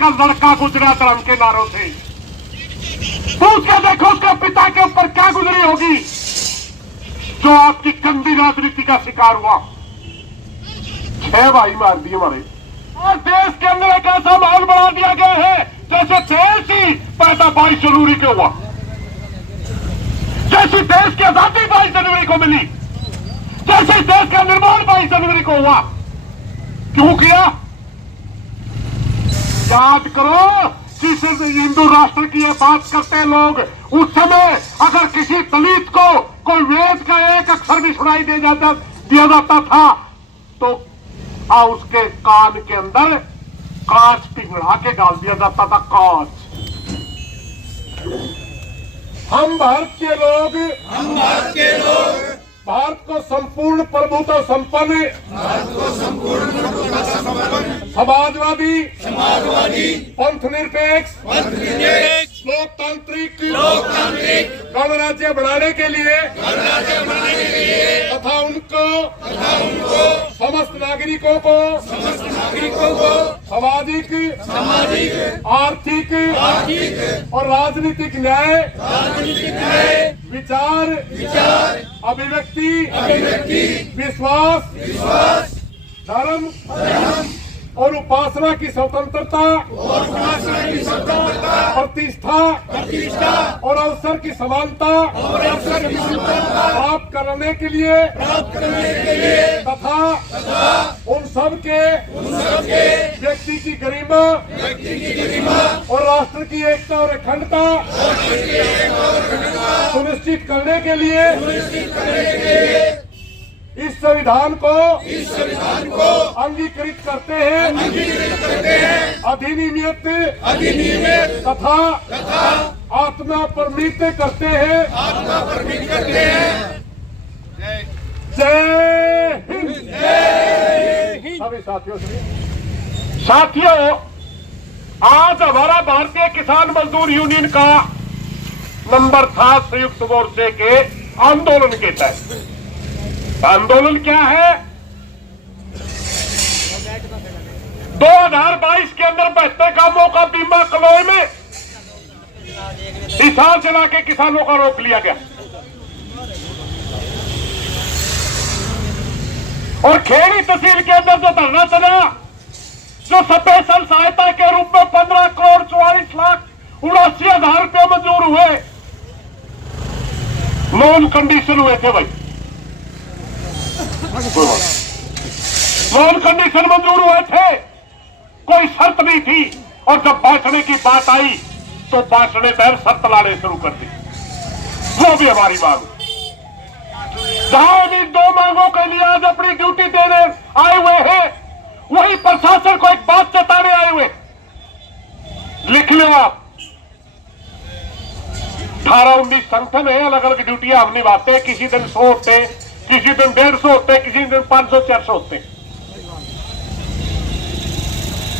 का लड़का गुजरा धर्म के नारों से। पूछ के देखो उसके पिता के ऊपर क्या गुजरी होगी जो आपकी गंदी राजनीति का शिकार हुआ। 6 भाई मार दिए हमारे, और देश के अंदर एक ऐसा माहौल बना दिया गया है जैसे देश ही पैदा 22 जनवरी को हुआ, जैसी देश की आजादी 22 जनवरी को मिली, जैसे देश का निर्माण 22 जनवरी को हुआ। क्यों किया? याद करो, जिस हिंदू राष्ट्र की ये बात करते हैं लोग, उस समय अगर किसी दलित को कोई वेद का एक अक्षर भी सुनाई दिया जाता था तो उसके कान के अंदर कांच पिघला के डाल दिया जाता था, कांच। हम भारत के लोग भारत को संपूर्ण प्रभुत्व संपन्न समाजवादी पंथ निरपेक्ष लोकतांत्रिक गणराज्य बनाने के लिए तथा उनको समस्त नागरिकों को सामाजिक आर्थिक और राजनीतिक न्याय विचार अभिव्यक्ति विश्वास धर्म और उपासना की स्वतंत्रता प्रतिष्ठा और अवसर की समानता प्राप्त करने के लिए तथा उन सब के व्यक्ति की गरिमा और राष्ट्र की एकता और अखंडता सुनिश्चित करने के लिए इस संविधान को अंगीकृत करते हैं, अधिनियमित तथा आत्मा प्रमित करते हैं। जय हिंद। सभी साथियों, आज हमारा भारतीय किसान मजदूर यूनियन का नंबर था संयुक्त मोर्चे के आंदोलन के तहत। आंदोलन क्या है? 2022 के अंदर बहते कामों का बीमा कलोई में हिसाब चला के किसानों का रोक लिया गया, और खेड़ी तहसील के अंदर जो धरना चला, जो स्पेशल सहायता के रूप में 15 करोड़ 44,79,000 रुपये मंजूर हुए, नॉन कंडीशन हुए थे भाई, नॉन कंडीशन मंजूर हुए थे, कोई शर्त नहीं थी। और जब बांटने की बात आई तो बांटने पर शर्त लाने शुरू कर दी। वो भी हमारी मांग, जहां हम इन 2 मांगों के लिए आज अपनी ड्यूटी देने आए हुए हैं, वही प्रशासन को एक बात चेताने आए हुए। लिख लो आप, 18-19 संगठन है, अलग अलग ड्यूटियां हम निभाते हैं। किसी दिन 100 होते हैं, किसी दिन 150 होते हैं, किसी दिन 500-400 होते हैं।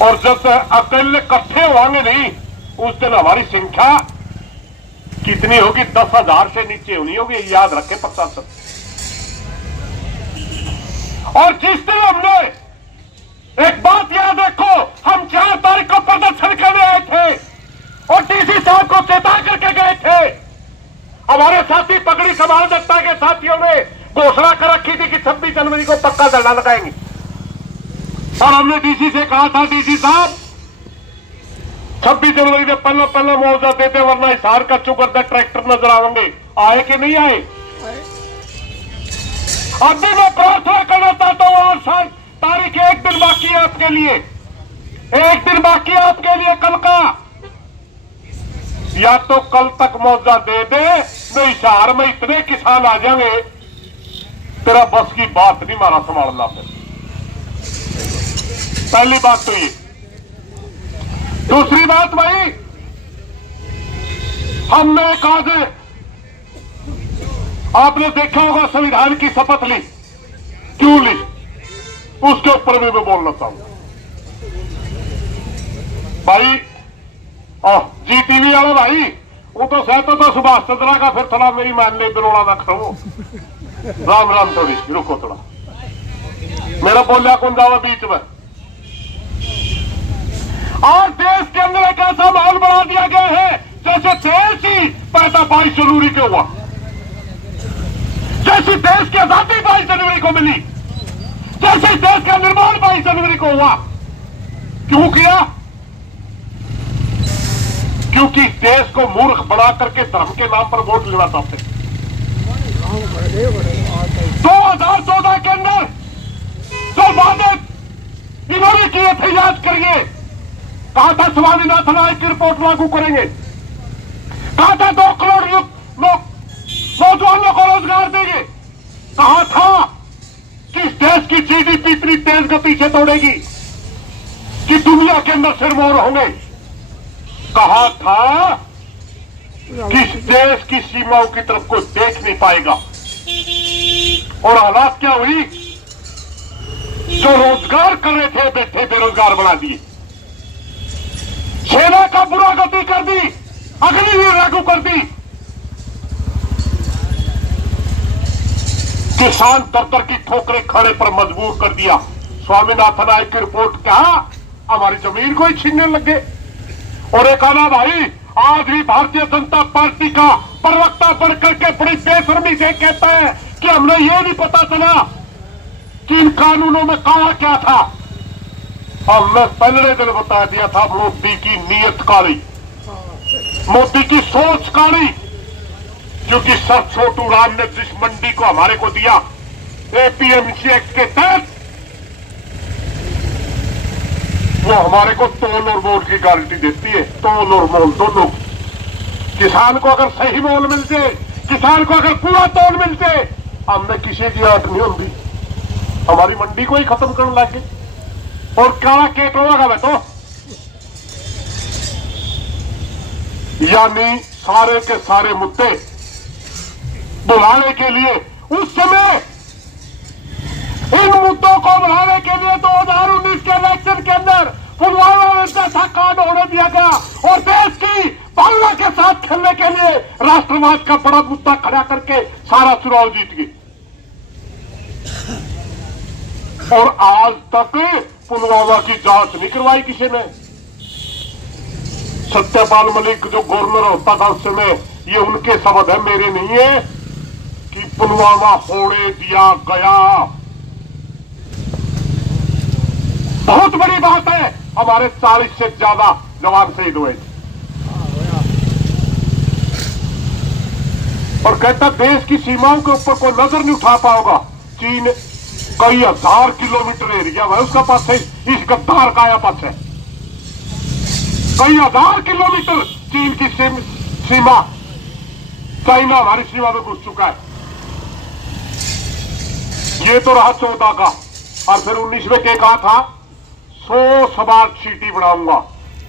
और जब अकेले इकट्ठे होंगे नहीं, उस दिन हमारी संख्या कितनी होगी? 10,000 से नीचे होनी होगी, याद रखे प्रशासन। और जिस दिन हमने, एक बात याद रखो, हम 4 तारीख को प्रदर्शन करने आए थे और डीसी साहब को चेता करके गए थे। हमारे साथी पगड़ी संभाल दस्ता के साथियों ने घोषणा कर रखी थी कि 26 जनवरी को पक्का धरना लगाएंगे, और हमने डीसी से कहा था, डीसी साहब 26 जनवरी से पहले मुआवजा देते, वरना हिसार का चुकरदा ट्रैक्टर नजर आएंगे। आए कि नहीं आए? अभी मैं प्रार्थना करना चाहता हूं, और तारीख 1 दिन बाकी है आपके लिए, 1 दिन बाकी है आपके लिए कल का। या तो कल तक मुआवजा दे दे, नहीं हिसार में इतने किसान आ जाएंगे, तेरा बस की बात नहीं मारा संभालना। फिर पहली बात तो ये। दूसरी बात भाई, हमने कहा से आपने देखा होगा संविधान की शपथ ली, क्यों ली, उसके ऊपर भी मैं बोलना चाहूंगा भाई। जी टीवी वाला भाई, वो तो सहता था सुभाष चंद्रा का, फिर थोड़ा मेरी मान ले बिरोड़ा ना करो। राम राम, थोड़ी रुको थोड़ा, मेरा बोलिया कौन जावा बीच में। और देश के अंदर एक ऐसा माहौल बना दिया गया है जैसे देश ही पैदा 22 जनवरी को हुआ, जैसे देश की आजादी 22 जनवरी को मिली, जैसे देश का निर्माण 22 जनवरी को हुआ। क्यों किया? क्योंकि देश को मूर्ख बना करके धर्म के नाम पर वोट लेना चाहते हैं। 2014 के अंदर जो वादे इन्होंने किए थे याद करिए। कहा था स्वामीनाथन आयोग की रिपोर्ट लागू करेंगे, कहा था 2 करोड़ नौजवानों को रोजगार देंगे, कहा था कि इस देश की जीडीपी इतनी तेज गति से दौड़ेगी कि दुनिया के अंदर सिरमौर होंगे, कहा था कि इस देश की सीमाओं की तरफ कोई देख नहीं पाएगा। और हालात क्या हुई? जो रोजगार कर रहे थे बैठे बेरोजगार बना दिए, सेना का बुरा गति कर दी, अग्निवीर लागू कर दी, किसान दफ्तर की ठोकरें खाने पर मजबूर कर दिया। स्वामीनाथन आयोग की रिपोर्ट कहा हमारी जमीन को ही छीनने लगे। और एक आना भाई आज भी भारतीय जनता पार्टी का प्रवक्ता बनकर के बड़ी बेशर्मी से कहता है कि हमने ये नहीं पता चला कि इन कानूनों में कहा क्या था। हमने पहले दिन बता दिया था मोदी की नीयत काली, मोदी की सोच काली। क्योंकि सर छोटू राम ने जिस मंडी को हमारे को दिया एपीएमसी एक्ट के तहत, वो हमारे को तोल और मोल की गारंटी देती है। तोल और मोल दोनों। किसान को अगर सही मोल मिलते, किसान को अगर पूरा तोल मिलते, हमने किसी की आंख नहीं होती, हमारी मंडी को ही खत्म करने लगे। और काला केट होगा मैं तो, यानी सारे के सारे मुद्दे बुलाने के लिए उस समय इन मुद्दों को बढ़ाने के लिए 2019 के इलेक्शन के अंदर पुलवामा में ऐसा कांड होने दिया गया और देश की भावना के साथ खेलने के लिए राष्ट्रवाद का बड़ा मुद्दा खड़ा करके सारा चुनाव जीत गई। और आज तक पुलवामा की जांच नहीं करवाई किसी ने। सत्यपाल मलिक जो गवर्नर होता था उस समय, ये उनके शब्द है, मेरे नहीं है, कि पुलवामा फोड़े दिया गया। बहुत बड़ी बात है, हमारे 40 से ज्यादा जवान शहीद हुए। और कहता देश की सीमाओं के ऊपर कोई नजर नहीं उठा पाओगा। चीन कई हजार किलोमीटर एरिया है उसका पास है, इस गद्दार का पास है कई हजार किलोमीटर चीन की सीमा। चाइना हमारी सीमा में घुस चुका है। ये तो रहा 14 का। और फिर 19 में क्या कहा था? 100 स्मार्ट सिटी बनाऊंगा।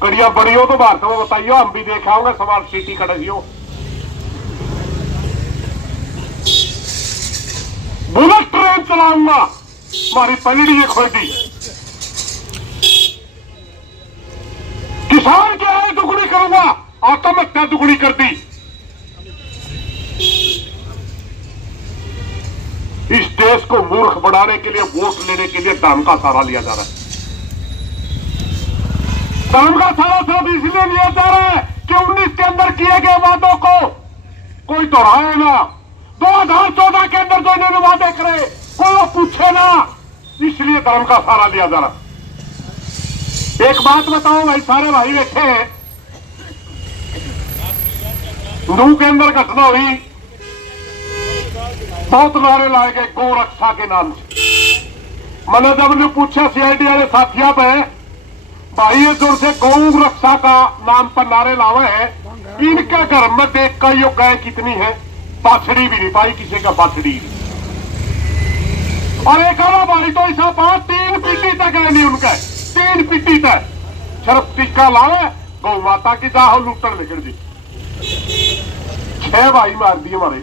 कड़िया बड़ी हो तो भारत में बताइयो, हम भी देखा होंगे स्मार्ट सिटी कड़ी हो। बुलेट ट्रेन चलाऊंगा, हमारी पलड़ी ये खोदी। किसान की आय दुगुनी करूंगा, आत्महत्या दुगुनी कर दी। इस देश को मूर्ख बनाने के लिए, वोट लेने के लिए धर्म का सहारा लिया जा रहा है। धर्म का सहारा सिर्फ इसलिए लिया जा रहा है कि 19 के अंदर किए गए वादों को कोई दोहराए ना। 2014 के अंदर जो इन्होंने वादे करे कोई पूछे ना, इसलिए धर्म का सहारा लिया जा रहा। एक बात बताओ भाई, सारे भाई बैठे हैं, नूह के अंदर घटना हुई, बहुत नारे लाए गए गौ रक्षा के नाम से। मैंने जब ने पूछा सीआईडी वाले साथिया पे, भाई ये जोर से गौ रक्षा का नाम पर नारे लावे हैं, इनके घर में देख कर यो गाय कितनी है, बाछड़ी भी नहीं पाई किसी का, बाछड़ी। और एक आना भाई तो ऐसा बात 3 पीटी तक है नहीं उनका, 3 पीटी तक सिर्फ टिक्का लावे गौ माता की जाहो लूटन निकल दी। 6 भाई मार दिए हमारे,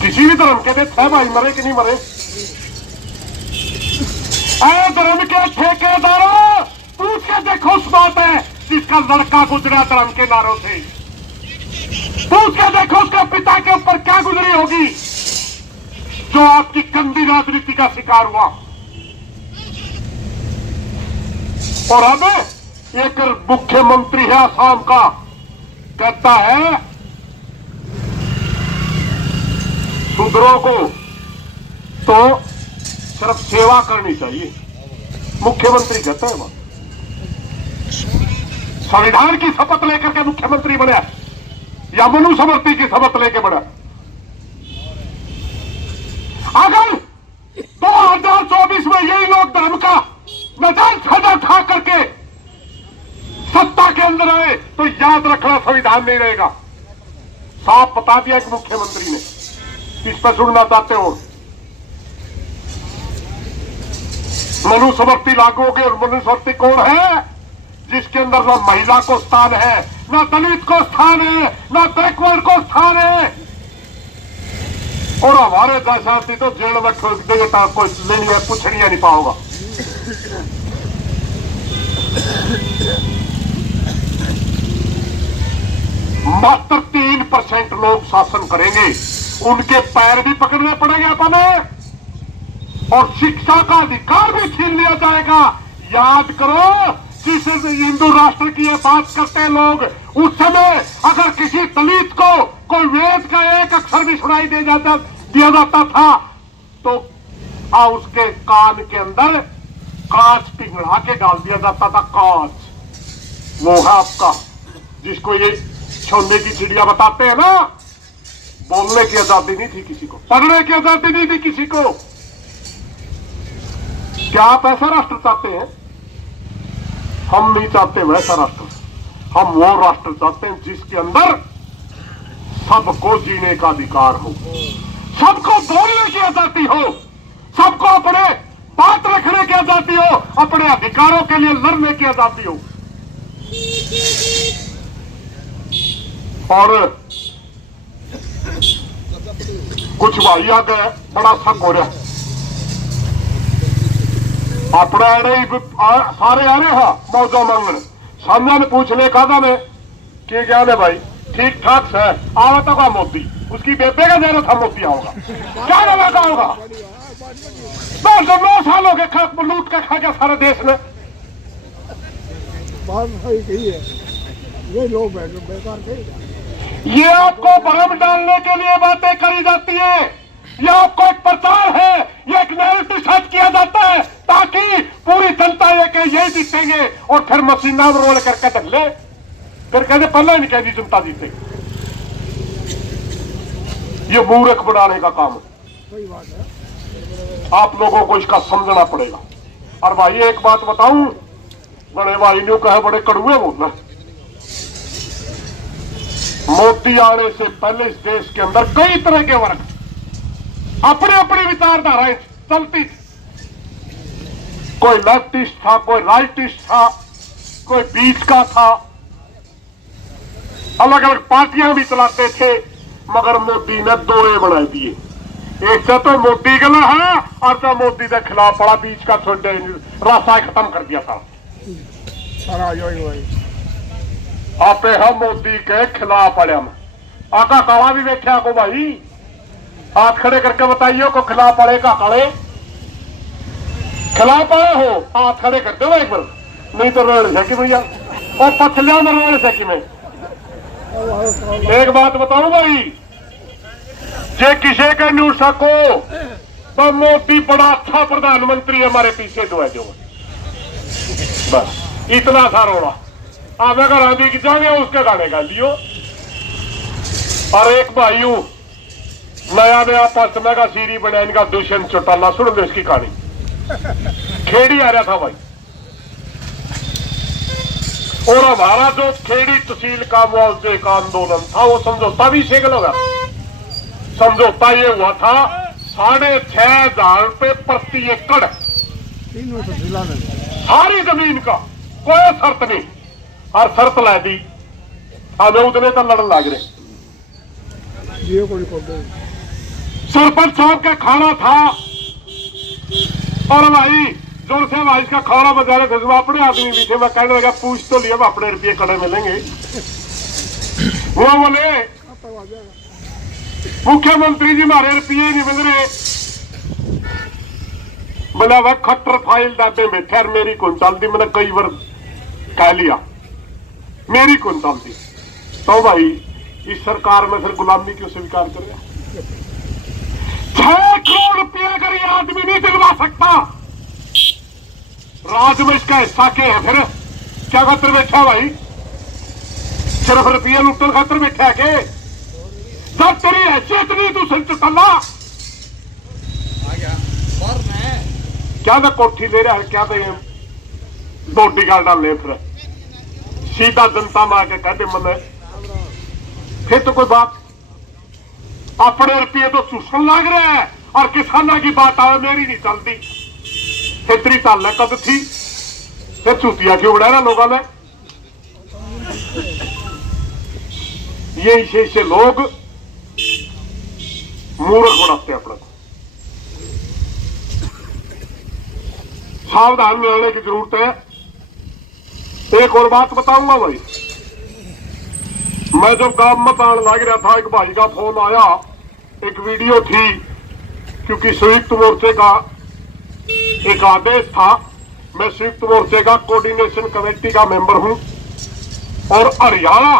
किसी भी धर्म के थे 6 भाई मरे कि नहीं मरे। धर्म के ठेकेदारों पूछ के देखो उस बात है जिसका लड़का गुजरा धर्म के नारों से, पूछ के देखो उसका पिता के ऊपर क्या गुजरी होगी जो आपकी गंदी राजनीति का शिकार हुआ। और अब एक मुख्यमंत्री है असम का, कहता है शूद्रों को तो सिर्फ सेवा करनी चाहिए। मुख्यमंत्री कहता है वहां संविधान की शपथ लेकर के मुख्यमंत्री बना या मनुस्मृति की शपथ लेके बना। अगर 2024 में यही लोग धर्म का नजायज फायदा उठा करके सत्ता के अंदर आए तो याद रखना संविधान नहीं रहेगा। साफ बता दिया कि मुख्यमंत्री ने। इस पर सुनना चाहते हो? मनुस्मृति लागू हो गई। और मनुस्मृति कौन है? जिसके अंदर ना महिला को स्थान है, ना दलित को स्थान है, ना बैकवर्ड को स्थान है। और हमारे दशार्थी तो जेल में ठोक देंगे, कोई लेनी है पूछनी नहीं पाओगा। मात्र 3% लोग शासन करेंगे, उनके पैर भी पकड़ने पड़ेंगे अपने, और शिक्षा का अधिकार भी छीन लिया जाएगा। याद करो, जिस हिंदू राष्ट्र की ये बात करते हैं लोग, उस समय अगर किसी दलित को कोई वेद का एक अक्षर भी सुनाई दिया जाता था तो उसके कान के अंदर कांच पिघला के डाल दिया जाता था। कांच वो है आपका, जिसको ये छोड़ने की चिड़िया बताते हैं ना। बोलने की आजादी नहीं थी किसी को, पढ़ने की आजादी नहीं थी किसी को। क्या आप ऐसा राष्ट्र चाहते हैं? हम नहीं चाहते वैसा राष्ट्र। हम वो राष्ट्र चाहते हैं जिसके अंदर सबको जीने का अधिकार हो, सबको बोलने की आजादी हो, सबको अपने बात रखने की आजादी हो, अपने अधिकारों के लिए लड़ने की आजादी हो। और कुछ भाई आ गए, बड़ा शक हो रहा है। अपने सारे आ रहे हा मौजा मांगने। सामने ने पूछने कहा मैं कि क्या है भाई, ठीक ठाक से आवा तो का मोदी, उसकी बेबे का देना था मोदी आओगा, क्या लगा का होगा। 9 साल हो गए खा लूट के खा गया सारे देश में। ये लोग बेकार थे। ये आपको भ्रम डालने के लिए बातें करी जाती है। ये आपको एक प्रचार है, ये एक नैरेटिव सेट किया जाता है ताकि पूरी जनता ये कहे यही जीतेंगे, और फिर मशीना रोल करके तक ले, फिर कहते पहले नहीं कहती जनता जीते। ये मूर्ख बनाने का काम है। आप लोगों को इसका समझना पड़ेगा। और भाई एक बात बताऊं, बड़े भाई ने कहा बड़े कड़ुए बोलना। मोदी आने से पहले इस देश के अंदर कई तरह के वर्ग अपनी अपनी विचारधाराएं चलती थी। कोई लेफ्टिस्ट था, कोई राइटिस्ट था, कोई बीच का था, अलग अलग पार्टियां भी चलाते थे। मगर मोदी ने 2 बना दिए। एक से तो मोदी गला है और तो मोदी के खिलाफ पड़ा, बीच का छोड़ रास्ता खत्म कर दिया था। आप हम मोदी के खिलाफ पड़े। हम आका काला भी देखा को भाई, हाथ खड़े करके बताइए को खिलाफ पड़े का काले खिलाफ पड़े हो, हाथ खड़े कर दो एक बार, नहीं तो रोड सकी भैया और पछलिया में रोड सकी में। एक बात बताऊं भाई, जे किसी का न्यूज सको तो मोदी बड़ा अच्छा प्रधानमंत्री हमारे पीछे जो है, जो बस इतना सा रोड़ा। आप अगर आंधी की जाएंगे उसके गाने गा लियो। और एक भाई नया नया पश्चिमा का सीरी बना, इनका दुष्यंत चौटाला, सुन दो इसकी कहानी। खेड़ी आ रहा था भाई, और हमारा जो खेड़ी तहसील का मुआवजे का आंदोलन था वो समझौता भी शेगल होगा। समझौता ये हुआ था 6,500 रुपए प्रति एकड़ सारी जमीन का, कोई शर्त नहीं। और शर्त ला दी, हमें उतने तो लड़न लग रहे। सरपंच साहब का खाना था, और भाई जोर से भाई इसका खाना बजा रहे थे, अपने आदमी भी थे। मैं कहने लगा पूछ तो लिया, अपने रुपये कड़े मिलेंगे। वो बोले मुख्यमंत्री जी हमारे रुपये नहीं मिल रहे। बोला वह खट्टर फाइल डाबे में ठहर, मेरी कौन चलती। मैंने कई बार कह लिया मेरी कौन चलती, तो भाई इस सरकार में फिर गुलामी क्यों स्वीकार करेगा? 6 करोड़ रुपया अगर ये आदमी नहीं दिलवा सकता, राज में इसका हिस्सा क्या है? फिर क्या खातर बैठा भाई? सिर्फ रुपया लुटन खातर बैठा के? जब तेरी हैसियत नहीं तू सिर चुकला क्या था कोठी ले रहा है, क्या था ये बॉडी गार्ड डाले, फिर सीधा जनता में आके कहते मन, फिर तो कोई बात अपने रुपये तो चूसन लग रहा है और किसानों की बात आवे मेरी नहीं चलती। फिर तेरी चाल कद थी, फिर चूतिया क्यों उड़ा रहा लोगों ने? ये ऐसे लोग मूर्ख बनाते अपने को। सावधान में रहने की जरूरत है। एक और बात बताऊंगा भाई, मैं जब गांव में आने लग रहा था, एक भाई का फोन आया, एक वीडियो थी, क्योंकि संयुक्त मोर्चे का एक आदेश था। मैं संयुक्त मोर्चे का कोऑर्डिनेशन कमेटी का मेंबर हूं और हरियाणा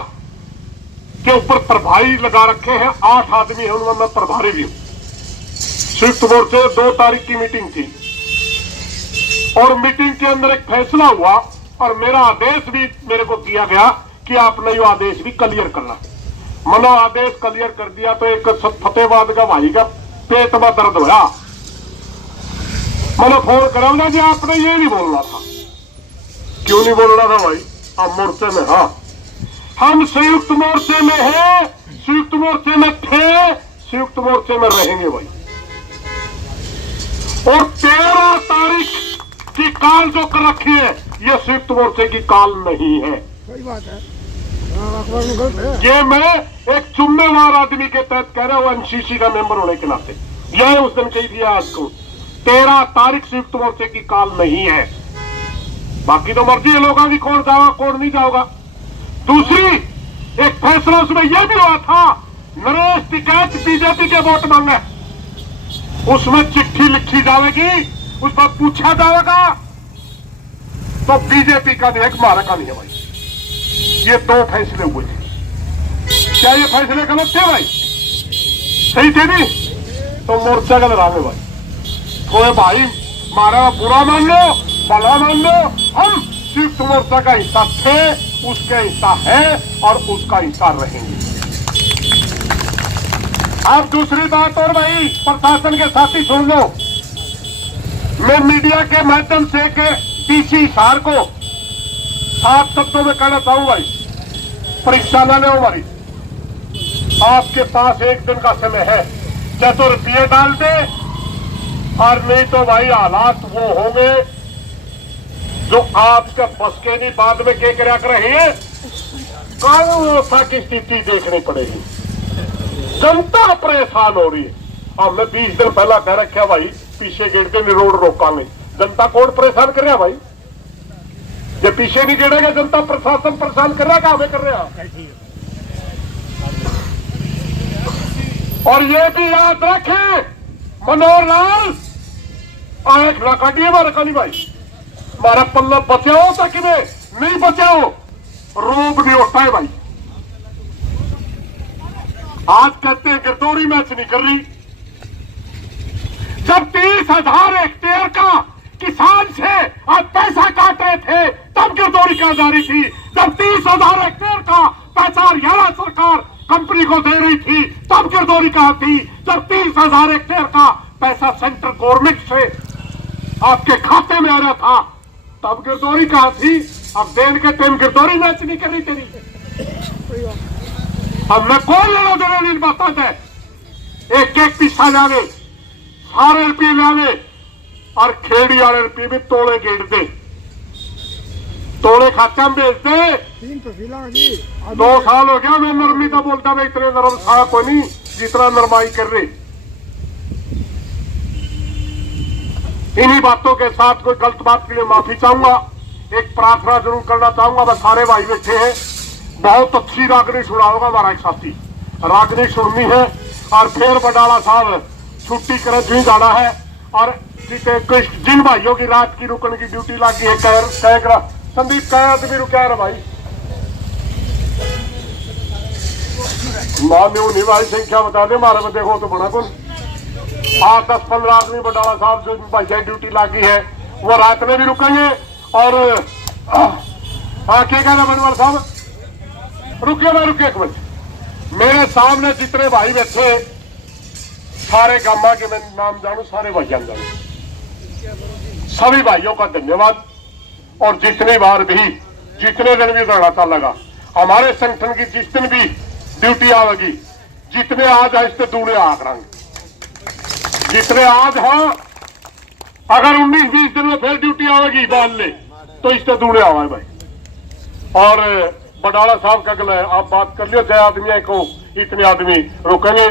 के ऊपर प्रभारी लगा रखे हैं, 8 आदमी हैं, उनमें मैं प्रभारी भी हूं। संयुक्त मोर्चे 2 तारीख की मीटिंग थी और मीटिंग के अंदर एक फैसला हुआ और मेरा आदेश भी मेरे को दिया गया कि आपने ये आदेश भी क्लियर करना। मैंने आदेश क्लियर कर दिया तो एक फतेहबाद का भाई का पेट में दर्द होया। मैंने फोन करा ना जी आपने ये नहीं बोलना था। क्यों नहीं बोलना था भाई? हम मोर्चे में, हाँ हम संयुक्त मोर्चे में हैं, संयुक्त मोर्चे में थे, संयुक्त मोर्चे में रहेंगे भाई। और 13 तारीख की काल जो कर रखी है ये संयुक्त मोर्चे की काल नहीं है। सही बात है, अखबार में गलत है। ये मैं एक जिम्मेवार आदमी के तहत कह रहा हूं, एनसीसी का मेंबर होने के नाते। यह उस दिन कही दिया आज को 13 तारीख संयुक्त मोर्चे की काल नहीं है। बाकी तो मर्जी है लोगों की, कौन जाओगा कौन नहीं जाओगा। दूसरी एक फैसला उसमें यह भी हुआ था, नरेश टिकैत बीजेपी के वोट मांगे, उसमें चिट्ठी लिखी जाएगी, उस पर पूछा जाएगा तो बीजेपी का नहीं है, हमारा का नहीं है भाई। ये 2 फैसले हुए थे। क्या ये फैसले गलत थे भाई? सही थे नहीं? तो मोर्चा का लड़ावे भाई। कोई भाई मारा बुरा मान लो भला मान लो, हम संयुक्त मोर्चा का हिस्सा थे, उसका हिस्सा है और उसका हिस्सा रहेंगे। अब दूसरी बात और भाई प्रशासन के साथी सुन लो, मैं मीडिया के माध्यम से के डीसी हिसार को 7 शब्दों में कहना चाहूं भाई, परीक्षा न लो हमारी, आपके पास 1 दिन का समय है, या तो रुपये डाल दे और नहीं तो भाई हालात वो होंगे जो आपके बस के नहीं। बाद में क्या क्या कर रहे हैं, कानून की स्थिति देखनी पड़ेगी। जनता परेशान हो रही है। अब मैं 20 दिन पहला कह रखा भाई पीछे गेट के रोड रोकांगे। जनता कौन परेशान कर रहा भाई? ये पीछे नहीं गिरेगा, जनता प्रशासन परेशान कर रहा है, हमें कर रहा है। और ये भी याद रखें, मनोहर लाल आए खड़ा काटिए हमारा काली भाई, हमारा पल्ला बचाओ ताकि नहीं बचाओ रूप नहीं होता है भाई। आज कहते हैं गिरदौरी मैच नहीं कर रही, जब 30,000 हेक्टेयर का किसान से आज पैसा काट रहे थे तब गिरदौरी कहा जा रही थी। जब 30,000 हेक्टेयर का पैसा हरियाणा सरकार कंपनी को दे रही थी तब गिरदौरी कहा थी। जब 30,000 हेक्टेयर का पैसा सेंट्रल गवर्नमेंट से आपके खाते में आ रहा था तब गिरदौरी कहा थी। अब देन के टाइम गिरदौरी मैच नहीं करी तेरी। अब मैं कौन लेना देना नहीं बताता है, एक एक पिस्सा लावे, सारे रुपये लावे और खेड़ी वाले रुपये भी तोड़े गेट दे, तोड़े खाते में भेज दे। 2 साल हो गया मैं नरमी का बोलता मैं, इतने नरम था कोई नहीं जितना नरमाई कर रही। इन्हीं बातों के साथ कोई गलत बात के लिए माफी चाहूंगा। एक प्रार्थना जरूर करना चाहूंगा, बस सारे भाई बैठे हैं, बहुत अच्छी रागनी सुनाऊंगा हमारा एक साथी, रागनी सुननी है और फिर बडाला साहब छुट्टी कर जाना है। और जिन भाइयों की रात की रुकने की ड्यूटी लगी है संदीप का आदमी रुका रहा भाई, मां नहीं भाई, संख्या बता दे मारे में, देखो तो बड़ा कौन 8-10-15 आदमी बटाला साहब जो भाई ड्यूटी लगी है वो रात में भी रुकेंगे। और हाँ क्या कहना बनवाल साहब, रुकिए ना, रुकिए एक मिनट। मेरे सामने जितने भाई बैठे सारे गामा के मैं नाम जानू, सारे भाइयों जानू, सभी भाइयों का धन्यवाद। और जितनी बार भी जितने दिन भी धरना लगा हमारे संगठन की, जिस दिन भी ड्यूटी आवेगी, जितने आज है इससे दूने आंकड़ेंगे, जितने आज हैं अगर 19-20 दिन में फिर ड्यूटी आवेगी बाल ले तो इससे दूने आवा भाई। और बडाला साहब का गला आप बात कर लियो, 6 आदमी को इतने आदमी रोकेंगे।